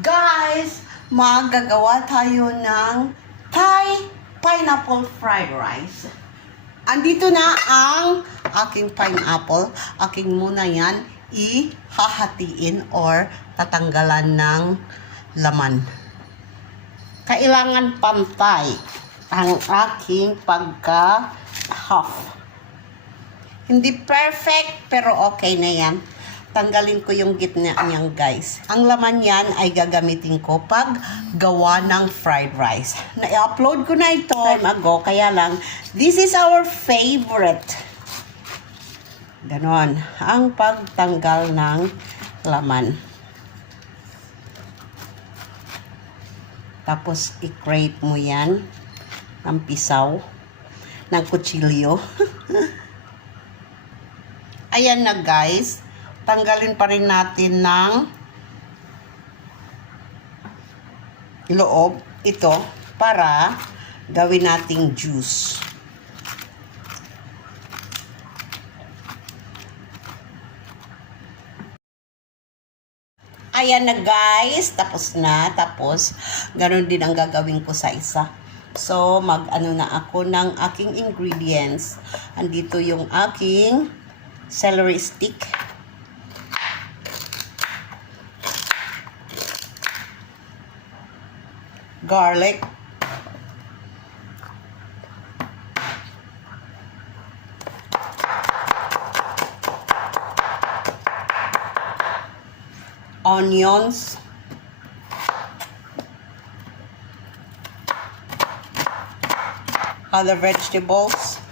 Guys, magagawa tayo ng Thai pineapple fried rice. Andito na ang aking pineapple. Aking muna yan ihahatiin or tatanggalan ng laman. Kailangan pantay ang aking pagka-half. Hindi perfect, pero okay na yan. Tanggalin ko yung gitna niyan, guys. Ang laman yan ay gagamitin ko pag gawa ng fried rice. Na-upload ko na ito time ago, kaya lang, this is our favorite. Ganon, ang pagtanggal ng laman. Tapos, i-grate mo yan ng pisaw, ng kutsilyo. Ayan na, guys. Tanggalin pa rin natin ng loob ito para gawin nating juice. Ayan na, guys, tapos na. Tapos ganoon din ang gagawin ko sa isa. So mag-ano na ako ng aking ingredients. Andito yung aking celery stick, garlic, onions, other vegetables,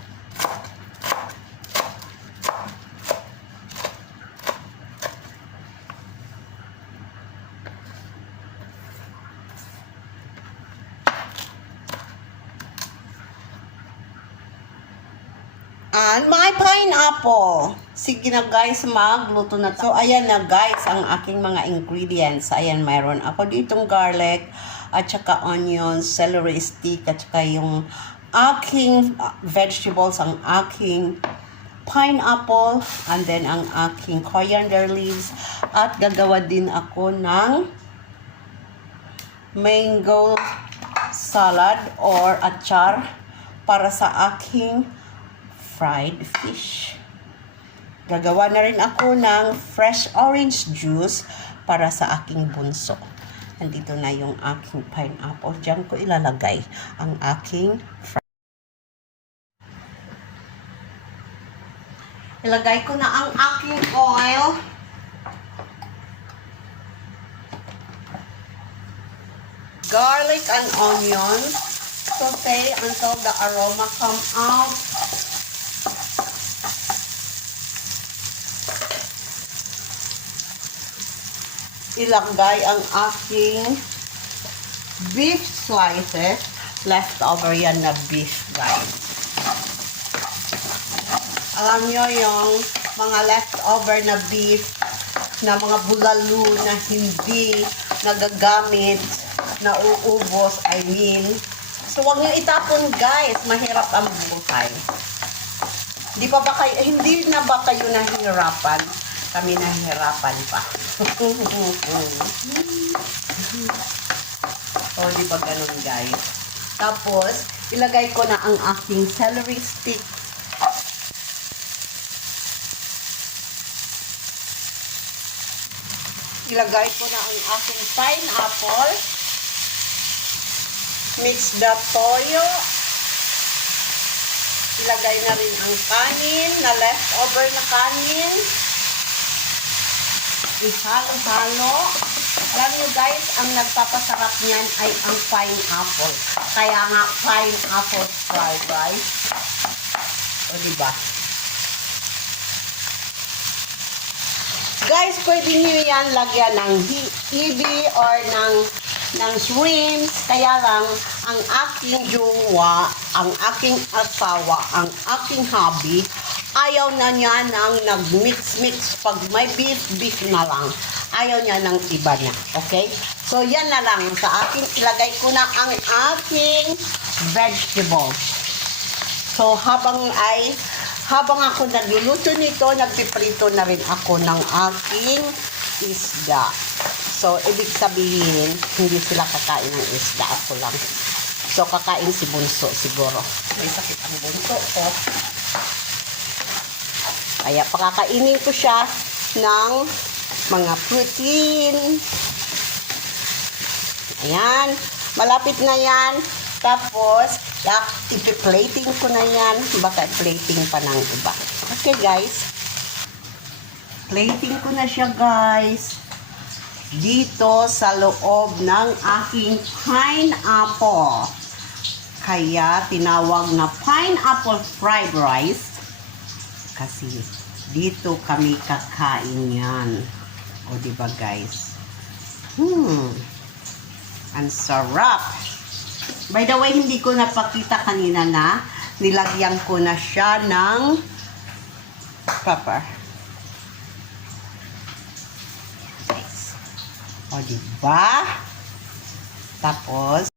and my pineapple. Sige na, guys, magluto na tayo. So, ayan na, guys, ang aking mga ingredients. Ayan, mayroon ako ditong garlic, at saka onions, celery stick, at saka yung aking vegetables, ang aking pineapple, and then ang aking coriander leaves. At gagawa din ako ng mango salad or achar para sa aking fried fish. Gagawa na rin ako ng fresh orange juice para sa aking bunso. Andito na yung aking pineapple. Diyan ko ilalagay ang aking ilagay ko na ang aking oil. Garlic and onions. Saute until the aroma come out. Ilagay ang aking beef slices. Leftover yan na beef, guys. Alam nyo yung mga leftover na beef, na mga bulalo na hindi nagagamit, na uubos, I mean. So, huwag nyo itapon, guys. Mahirap ang buhay. Hindi na ba kayo nahihirapan? Kami nahihirapan pa. O, di ba ganun, guys? Tapos, ilagay ko na ang aking celery stick. Ilagay ko na ang aking pineapple. Mix the toyo. Ilagay na rin ang kanin, na leftover na kanin. Ihalo-halo. Alam nyo, guys, ang nagpapasarap niyan ay ang pineapple. Kaya nga, pineapple fried rice. O, diba? Guys, pwede nyo yan lagyan ng hibi or ng shrimps. Kaya lang, ang aking jowa, ang aking asawa, ang aking hubby, ayaw na niya ng nag-mix-mix. Pag may beef na lang. Ayaw niya ng iba niya. Okay? So, yan na lang. Sa aking, ilagay ko na ang aking vegetables. So, habang ako nagluluto nito, nagpiprito na rin ako ng aking isda. So, ibig sabihin, hindi sila kakain ng isda. Ako lang. So, kakain si Bunso siguro. May sakit ang bunso ko. Kaya, pakakainin ko siya ng mga protein. Ayan. Malapit na yan. Tapos, ipi-plating ko na yan. Baka plating pa ng iba. Okay, guys. Plating ko na siya, guys. Dito sa loob ng aking pineapple. Kaya tinawag na pineapple fried rice. Kasi dito kami kakain yan. O, diba, guys? Ang sarap. By the way, hindi ko napakita kanina na nilagyan ko na siya ng pepper. O, diba? Tapos,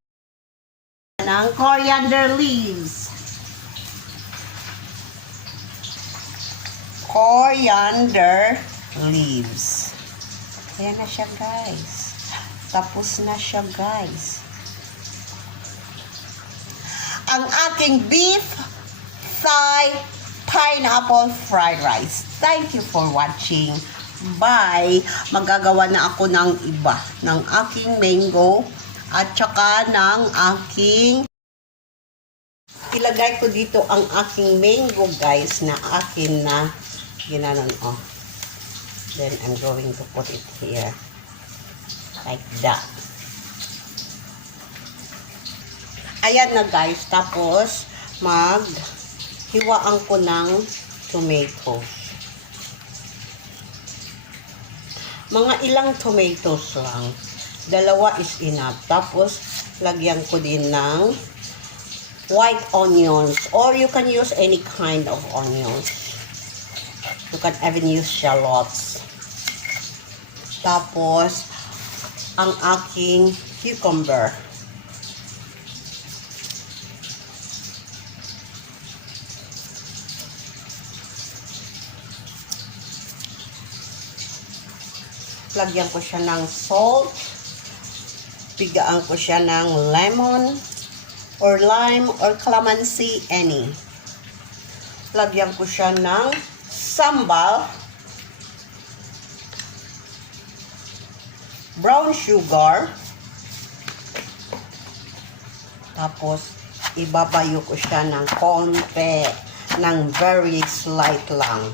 ng coriander leaves. Coriander leaves. Ayan na siya, guys. Tapos na siya, guys. Ang aking beef thigh pineapple fried rice. Thank you for watching. Bye! Magagawa na ako ng iba. Ng aking mango at saka ng aking ilagay ko dito ang aking mango, guys, na akin na ginanon, oh. Then, I'm going to put it here. Like that. Ayan na, guys. Tapos, hiwaan ko ng tomatoes. Mga ilang tomatoes lang. 2 is enough. Tapos, lagyan ko din ng white onions. Or you can use any kind of onions. You can even use shallots. Tapos, ang aking cucumber. Lagyan ko siya ng salt. Pigaan ko siya ng lemon or lime or calamansi, any. Lagyan ko siya ng sambal, brown sugar, tapos ibabayo ko siya ng konti, ng very slight lang.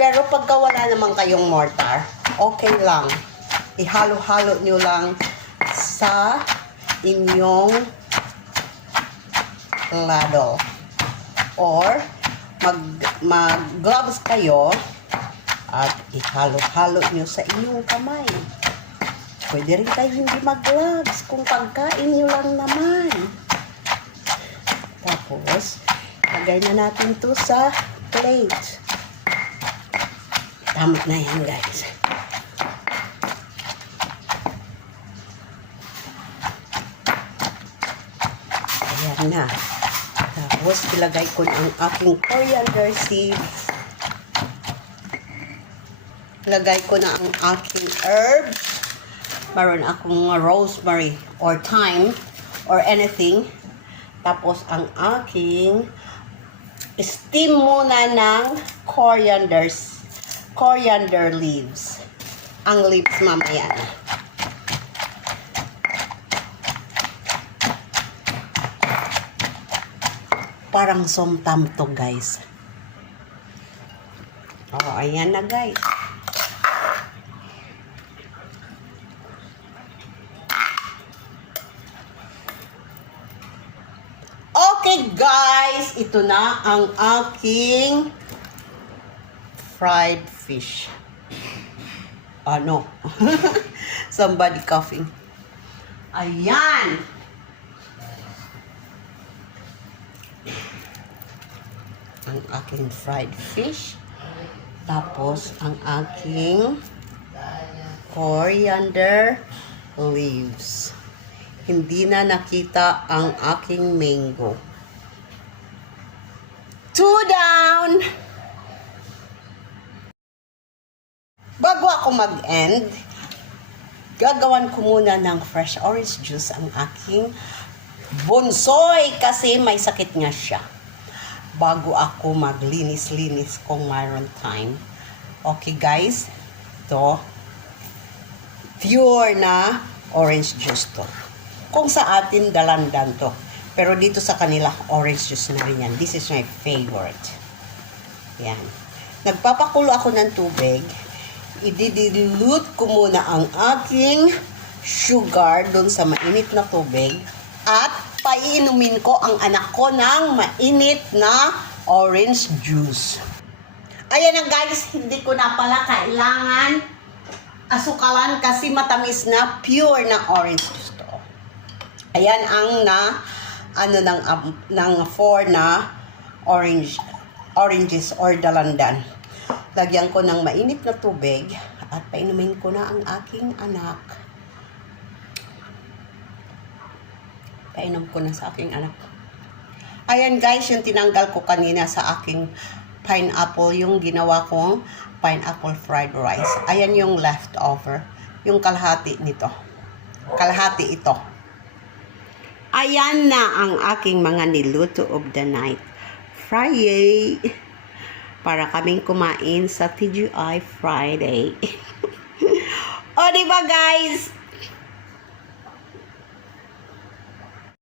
Pero pagka wala naman kayong mortar, okay lang. Ihalo-halo nyo lang sa inyong ladle. Or, mag-gloves kayo at ihalo-halo nyo sa inyong kamay. Pwede rin kayo hindi mag-gloves kung pagkain nyo lang naman. Tapos, lagay na natin to sa plate. Tama na yan, guys. Ayan na. Tapos, ilagay ko ang aking coriander seeds. Ilagay ko na ang aking herbs. Meron akong rosemary or thyme or anything. Tapos, ang aking steam muna ng coriander leaves. Ang leaves mamaya na. Parang somtam to, guys. Oh, ayan na, guys. Okay, guys. Ito na ang aking fried fish. Ano? Somebody coughing. Ayan. Ang aking fried fish. Tapos, ang aking coriander leaves. Hindi na nakita ang aking mango. 2 down! Bago ako mag-end, gagawan ko muna ng fresh orange juice ang aking bunsoy kasi may sakit nga siya. Bago ako maglinis-linis kung mayroon time. Okay guys, ito, pure na orange juice to. Kung sa atin, dalandan to. Pero dito sa kanila, orange juice na rin yan. This is my favorite. Yan. Nagpapakulo ako ng tubig. I-dilute ko muna ang aking sugar doon sa mainit na tubig. At paiinumin ko ang anak ko ng mainit na orange juice. Ayan na guys, hindi ko na pala kailangan asukalan kasi matamis na pure na orange juice to. Ayan ang ng 4 na oranges or dalandan. Lagyan ko ng mainit na tubig at painumin ko na ang aking anak. Painom ko na sa aking anak. Ayan guys, yung tinanggal ko kanina sa aking pineapple, yung ginawa kong pineapple fried rice. Ayan yung leftover. Yung kalahati nito. Kalahati ito. Ayan na ang aking mga niluto of the night. Friday. Para kaming kumain sa TGI Friday. O diba guys?